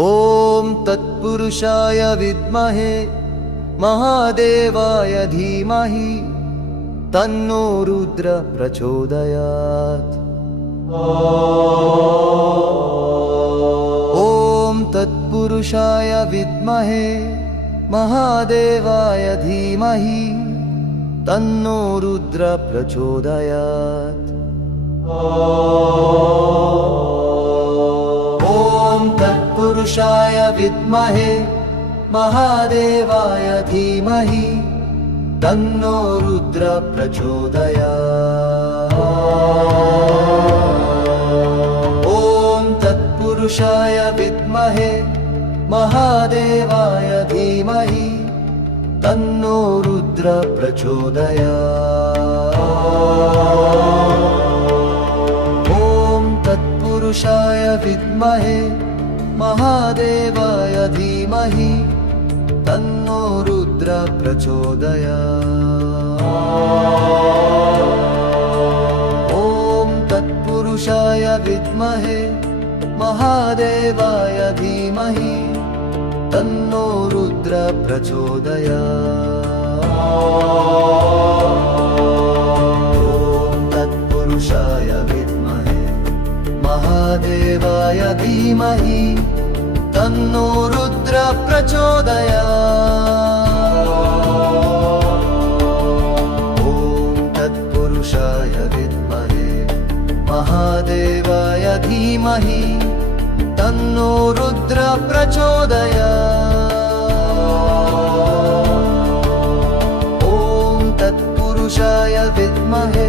ॐ तत्पुरुषाय विद्महे महादेवाय धीमहि तन्नो रुद्र प्रचोदयात्। ॐ तत्पुरुषाय विद्महे महादेवाय धीमहि तन्नो रुद्र प्रचोदयात्। ॐ तत्पुरुषाय विद्महे महादेवाय धीमहि तन्नो रुद्र प्रचोदयात्। ॐ तत्पुरुषाय विद्महे महादेवाय धीमहि तन्नो रुद्र प्रचोदयात्। ॐ तत्पुरुषाय विद्महे महादेवाय धीमहि तन्नो रुद्र प्रचोदयात्। ॐ तत्पुरुषाय विद्महे महादेवाय धीमहि तन्नो रुद्र प्रचोदयात्। ॐ तत्पुरुषाय विद्महे महादेवाय धीमहि तन्नो रुद्र प्रचोदयात्। ॐ तत्पुरुषाय विद्महे महादेवाय धीमहि तन्नो रुद्र प्रचोदयात्। ॐ तत्पुरुषाय विद्महे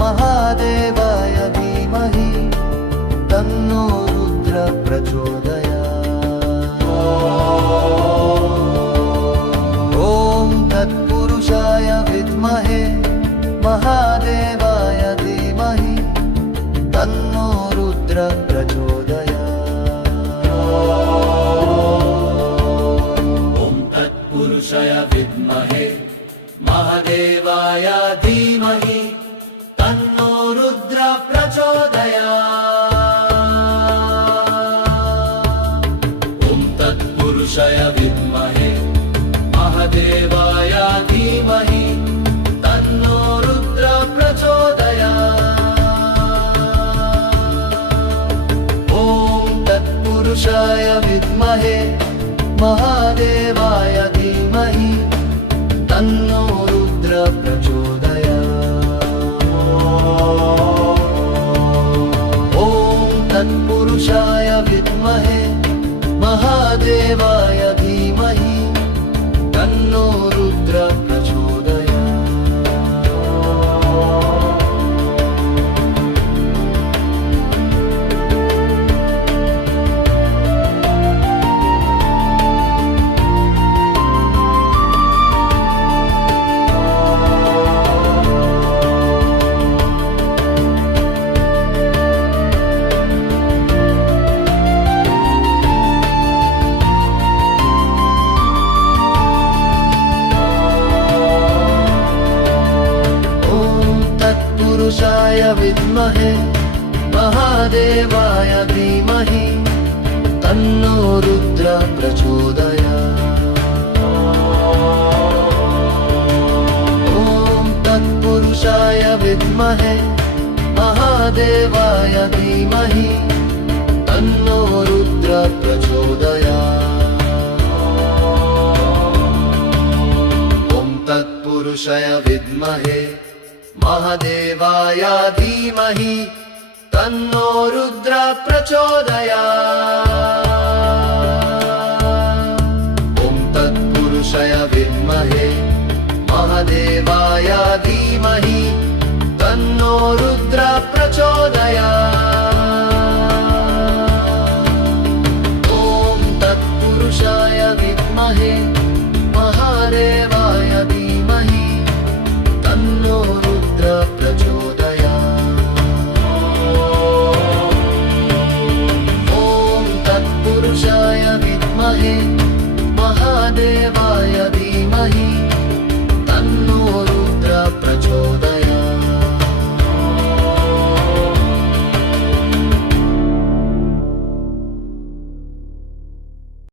महादेवाय धीमहि तन्नो रुद्र प्रचोदयात्। ॐ तत्पुरुषाय विद्महे महादेवाय धीमहि तन्नो रुद्र प्रचोदयात्। ॐ तत्पुरुषाय विद्महे महादेवाय धीमहि तन्नो रुद्र प्रचोदयात्। ॐ तत्पुरुषाय विद्महे महादेवाय धीमहि तन्नो रुद्र प्रचोदयात्। ॐ तत्पुरुषाय विद्महे महादेवाय धीमहि तन्नो रुद्र प्रचोदयात्। ॐ तत्पुरुषाय विद्महे महादेवाय धीमहि तन्नो रुद्र तत्पुरुषाय विद्महे महादेवाय धीमहि तन्नो रुद्र प्रचोदयात्। ॐ तत्पुरुषाय विद्महे महादेवाय धीमहि तन्नो रुद्र प्रचोदयात्। ॐ तत्पुरुषाय विद्महे महादेवाय धीमहि तन्नो रुद्र प्रचोदयात्। ॐ तत्पुरुषाय विद्महे महादेवाय धीमहि तन्नो रुद्र प्रचोदयात्। ॐ तत्पुरुषाय विद्महे महादेवाय धीमहि तन्नो रुद्र प्रचोदयात्। ॐ तत्पुरुषाय विद्महे महादेवाय